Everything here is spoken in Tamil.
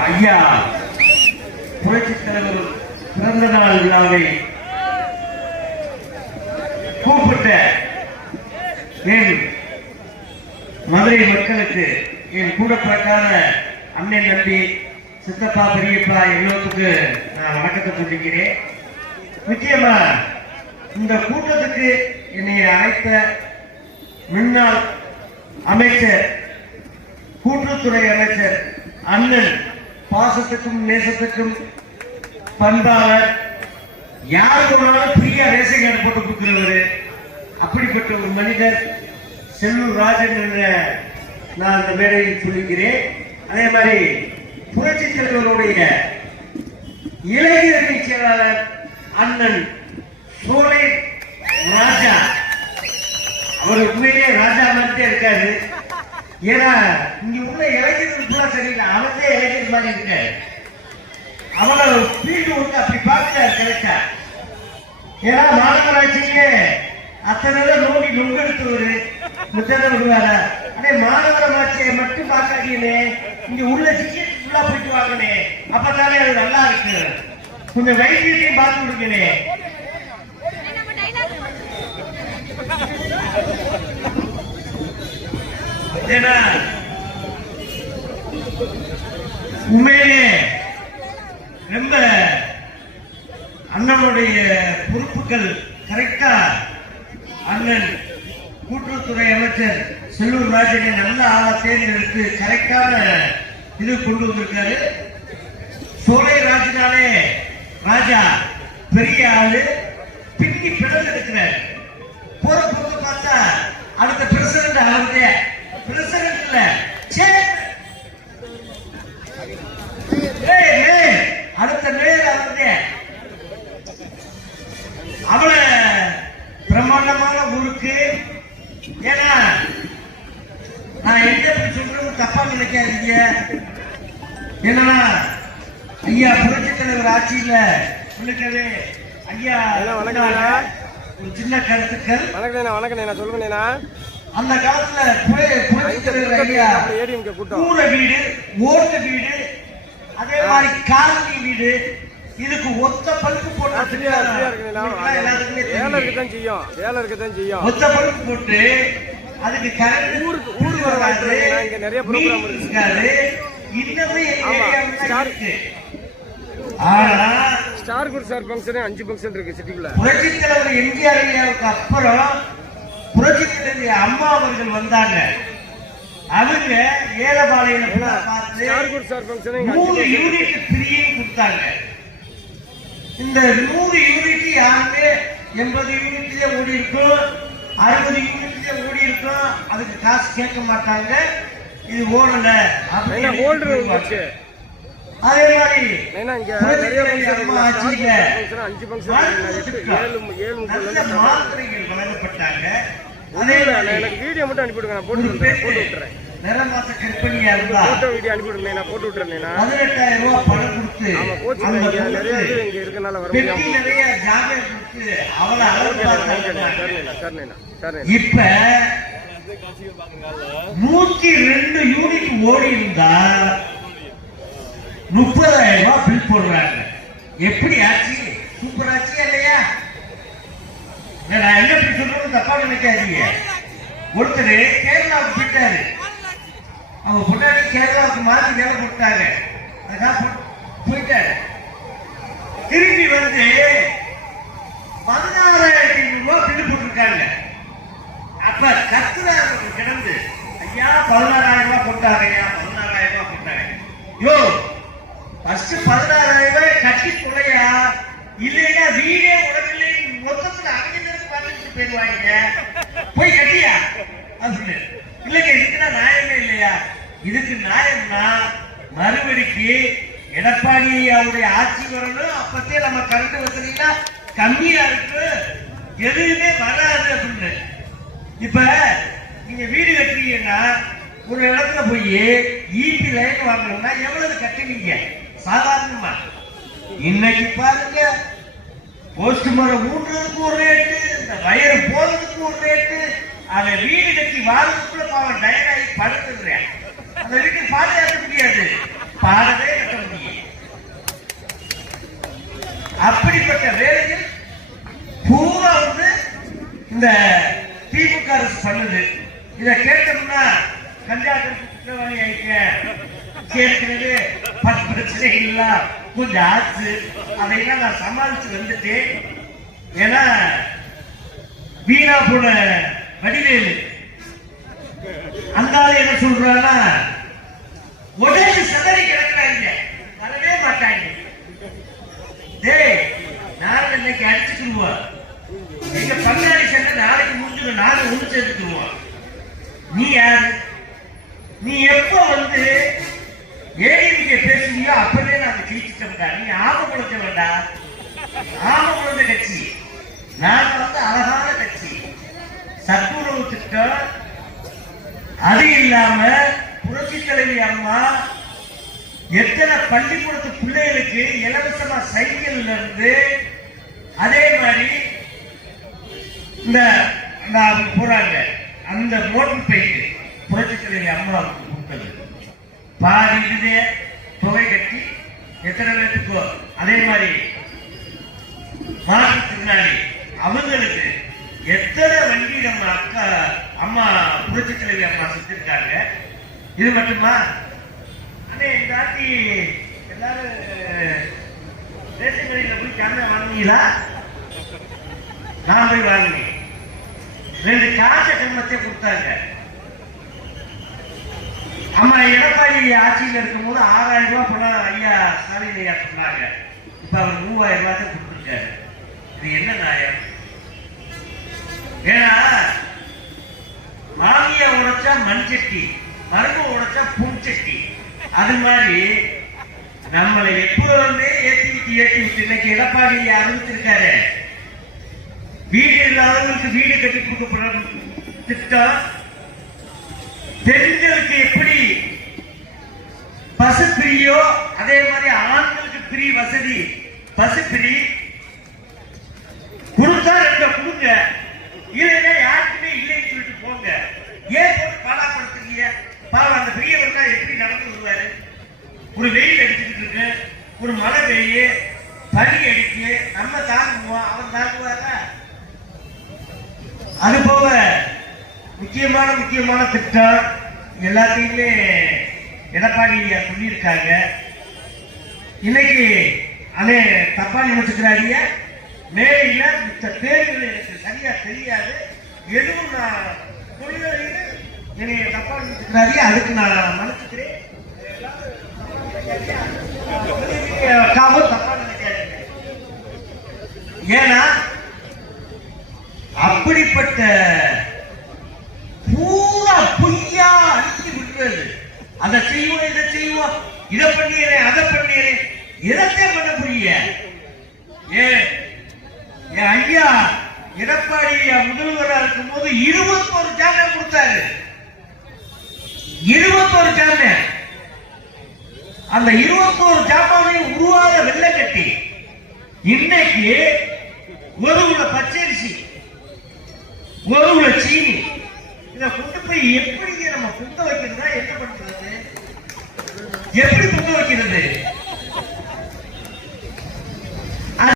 ஐயா புரட்சித் தலைவர் பிறந்த நாள் விழாவை கூப்பிட்ட என் மதுரை மக்களுக்கு, என் கூட பிறக்காத அண்ணன் நம்பி சித்தப்பா பெரியப்பா எல்லோத்துக்கு நான் வணக்கத்தை சொல்லிக்கிறேன். முக்கியமா இந்த கூட்டத்துக்கு என்னை அழைத்த முன்னாள் அமைச்சர், கூட்டுத்துறை அமைச்சர் அண்ணன், பாசத்துக்கும் நேசத்துக்கும் பண்பாளர், யாருக்கு வேணாலும் ஃப்ரீயா ரேஷன் கார்டு போட்டு கொடுக்கிறவர், அப்படிப்பட்ட ஒரு மனிதர் செல்லூர் ராஜன் என்ற நான் அந்த மேடையில் சொல்லிக்கிறேன். அதே மாதிரி புரட்சி தலைவருடைய இளைஞரணி செயலாளர் அண்ணன் சோலை ராஜா, அவர் உண்மையிலே ராஜா மாதிரியே இருக்காரு. ஏன்னா இங்க உள்ள இளைஞர்கள் கூட சரியில்லை, அவனே இளைஞர் மாதிரி இருக்காரு. அவனை ஃபீல்டு வந்து அப்படி பார்க்கிறார் கரெக்டா. ஏன்னா மாநகராட்சியிலே அத்தனை நோண்டி நொங்கெடுத்தவரு முத்தனை விடுவார. அதே மாநகராட்சியை மட்டும் பார்க்காதீங்கன்னு இங்க உள்ள டிக்கெட் ஃபுல்லா போயிட்டு வாங்கனே, அப்பதானே அது நல்லா இருக்கு. கொஞ்சம் வைத்தியத்தையும் பார்த்து கொடுக்கணே. ஏன்னா உண்மையிலே ரொம்ப அண்ணனுடைய பொறுப்புகள் கரெக்டா அண்ணன் கூட்டுறவுத்துறை அமைச்சர் செல்லூர் ராஜனை நல்ல ஆளா தேர்ந்தெடுத்து கரெக்டான இது கொண்டு வந்திருக்காரு. சோலை ராஜனாலே ராஜா பெரிய ஆளு, பின்னி பிறந்து இருக்கிறார். போற போது பார்த்தா அடுத்த பிரசிடண்ட் ஆகுது. பிரசிடண்ட் இல்ல, அடுத்த மேயர் ஆகுது. அவளை பிரம்மாண்டமான ஊருக்கு. ஏன்னா நான் எங்க சொல்றது தப்பா நினைக்காதீங்க. ஏன்னா ஐயா புரட்சி தலைவர் ஆட்சியில உள்ளிட்டவே ஐயா ஒரு சின்ன கருத்துக்கள். வணக்கம் சொல்லுங்க. அந்த காலத்துல புரட்சி தலைவர் ஐயா கூரை வீடு, ஓட்டு வீடு, அதே மாதிரி காலனி வீடு, இதுக்கு ஒத்த பல்பு போட்டு ஒத்த பல்பு போட்டு அதுக்கு கரண்ட் ஊருக்கு வராது. நிறைய ப்ரோக்ராம் இருக்காது. இன்னமே ஸ்டார் குட் சார் ஃபங்க்ஷன் 5 ஃபங்க்ஷன் இருக்கு சிட்டிக்குள்ள. புரட்சி தலைவர் எம்ஜிஆர் ஐயாவுக்கு அப்புறம் புரட்சி தலைவர் அம்மா அவர்கள் வந்தாங்க. அவங்க ஏலபாளையில பார்த்து ஸ்டார் குட் சார் ஃபங்க்ஷன் 100 யூனிட் ஃப்ரீன்னு கொடுத்தாங்க. இந்த 100 யூனிட் யாருமே 80 யூனிட்லயே ஓடி இருக்கும், 60 யூனிட்லயே ஓடி இருக்கும். அதுக்கு காசு கேட்க மாட்டாங்க. இது ஓடல அப்படின்னு ஹோல்டர் வந்துச்சு. அதே மாதிரி மாத்திரைகள் வழங்கப்பட்டாங்க. எனக்கு வீடியோ மட்டும் அனுப்பிவிடுங்க, நான் போட்டு விட்டுறேன். நிறமாச கற்பனையா இருந்தா போட்டோ வீடியோ அனுப்பிவிடுங்க, நான் போட்டு விட்டுறேன். 18,000 ரூபாய் பணம் கொடுத்து நிறைய இங்க இருக்கனால வர நிறைய ஜாமீன் கொடுத்து அவளை இப்ப 102 யூனிட் ஓடி இருந்தா 30,000 ரூபாய் பில் போடுறாங்க. எப்படி ஆச்சு? சூப்பர் ஆச்சு இல்லையா? நான் என்ன சொல்றது தப்பா நினைக்காதீங்க. ஒருத்தர் கேரளாவுக்கு போயிட்டாரு. அவங்க முன்னாடி கேரளாவுக்கு மாற்றி வேலை கொடுத்தாங்க. அதான் போயிட்டாரு. திரும்பி வந்து 16,500 ரூபாய் பில்லு போட்டிருக்காங்க. அப்ப கத்துறாரு கிடந்து, ஐயா 16,000 ரூபாய் போட்டாங்க, ஐயா 16,000 ரூபாய் போட்டாங்க. யோ ஃபர்ஸ்ட் 16,000 ரூபாய் கட்டி கொள்ளையா, இல்லையா வீடே உடனே மொத்தத்துல அங்கேருந்து பார்த்துட்டு போயிடுவாங்க. போய் கட்டியா அப்படின்னு. இல்லைங்க இதுக்குன்னா நியாயமே இல்லையா? இதுக்கு நியாயம்னா மறுபடிக்கு எடப்பாடி அவருடைய ஆட்சி வரணும். அப்பத்தே நம்ம கரண்ட் வசதினா கம்மியா இருக்கு, எதுவுமே வராது அப்படின்னு. இப்ப நீங்க வீடு கட்டுறீங்கன்னா ஒரு இடத்துல போய் ஈபி லைன் வாங்கணும்னா எவ்வளவு கட்டுவீங்க சாதாரணமா? இன்னைக்கு பாருங்க, போஸ்ட் மரம் ஊன்றதுக்கு ஒரு ரேட்டு, இந்த வயர் போறதுக்கு ஒரு ரேட்டு, அதை வீடு கட்டி வாழ்றதுக்குள்ள பாவம் டயர்டாகி படுத்துடுறேன். அந்த வீட்டுக்கு பாதுகாக்க முடியாது. பாடவே இந்த திமுக அரசு பண்ணுது. இதை கேட்டோம்னா கஞ்சாக்களுக்கு குற்றவாளி ஆயிக்க ஏற்கனவே 10 பிரச்சனைகள்லாம் கொஞ்சம் ஆச்சு. அதையெல்லாம் நான் சமாளிச்சு வந்துட்டேன். ஏன்னா வீணா போன வடிவேலு அந்த ஆளு என்ன சொல்றான்னா, உடனே சதறி கிடக்குறாங்க, வரவே மாட்டாங்க. டேய், நாங்க இன்னைக்கு அடிச்சுக்குருவோம், எங்க பங்காளி சண்டை நாளைக்கு முடிஞ்சிடும், நாங்க ஒன்று சேர்த்துக்குருவோம். நீ யாரு? நீ எப்ப வந்து ஏடிஎம்கே பேசுவியோ அப்பவே நாங்க ஜெயிச்சுட்டோம்டா. நீ ஆம குழந்தை வேண்டாம், ஆம குழந்தை கட்சி. நாங்க வந்து அழகான கட்சி. சத்துணவு திட்டம், அது இல்லாம புரட்சி தலைவி அம்மா எத்தனை பள்ளிக்கூடத்து பிள்ளைகளுக்கு இலவசமா சைக்கிள்ல இருந்து, அதே மாதிரி இந்த போறாங்க அந்த மோட்டர் பைக்கு புரட்சி தலைவி அம்மாவுக்கு கொடுத்தது. பாதி இதுவே தொகை கட்டி எத்தனை பேருக்கோ, அதே மாதிரி மாற்றுத்திறனாளி அவங்களுக்கு எத்தனை வண்டி நம்ம அக்கா அம்மா புரட்சி தலைவி அம்மா செஞ்சிருக்காங்க. இது மட்டுமா? அண்ணே, இந்த ஆட்சி எல்லாரும் ரேஷன் கடையில் போய் கேமரா வாங்கினீங்களா? நான் போய் வாங்கினேன். 2 காச கண்மத்தை கொடுத்தாங்க. அம்மா எடப்பாடி ஆட்சியில் இருக்கும் போது 6000 ரூபாய் பணம் ஐயா ஸ்டாலின் ஐயா சொன்னாங்க. இப்ப அவர் 3000 ரூபாய் கொடுத்துருக்காரு. இது என்ன நியாயம்? ஏன்னா மாமியா உடைச்சா மண் சட்டி, மரும உடைச்சா புன் சட்டி. அது மாதிரி நம்மளை எப்போதுமே ஏற்றி விட்டு இன்னைக்கு எடப்பாடி அறிவித்திருக்காரு, வீடு இல்லாதவங்களுக்கு வீடு கட்டி கொடுக்கப்படும் திட்டம். பெண்களுக்கு எப்படி பசு பிரியோ அதே மாதிரி ஆண்களுக்கு பிரி வசதி, பசு பிரி கொடுத்தா 2 கொடுங்க, இல்லைன்னா யாருக்குமே இல்லைன்னு சொல்லிட்டு போங்க. ஏன் போட்டு பாடாப்படுத்துறீங்க? பாவம், அந்த பெரியவர்னா எப்படி நடந்து வருவாரு? ஒரு வெயில் அடிச்சுட்டு இருக்கு, ஒரு மழை பெய்ய, பனி அடிக்கு, நம்ம தாங்குவோம், அவன் தாங்குவாரா? அது போக முக்கியமான திட்டம் எல்லாத்தையுமே எடப்பாடி சொல்லியிருக்காங்க. இன்னைக்கு அதே தப்பா நினைச்சுக்கிறாங்க. மேல மித்த பேர்கள் எனக்கு சரியா தெரியாது, எதுவும் நான் சொல்லுறேன், என்னை தப்பா நினைச்சுக்கிறாங்க. அதுக்கு நான் மன்னிச்சுக்கிறேன். தப்பா நினைக்காதீங்க. ஏன்னா அப்படிப்பட்ட பூரா பொய்யா அடித்து விடுறது. அதை செய்வோம், இதை செய்வோம், இதை பண்ணிடுறேன், அதை பண்ணிடுறேன், எதத்தையும் பண்ண புரிய. என் ஐயா எடப்பாடி முதல்வராக இருக்கும் போது 21 ஜாமீன் கொடுத்தாரு. 21 ஜாமீன். அந்த 21 ஜாமீனை உருவாத வெள்ளை கட்டி இன்னைக்கு 1 கிலோ பச்சரிசி, 1 கிலோ சீனி, இதை கொண்டு போய் எப்படி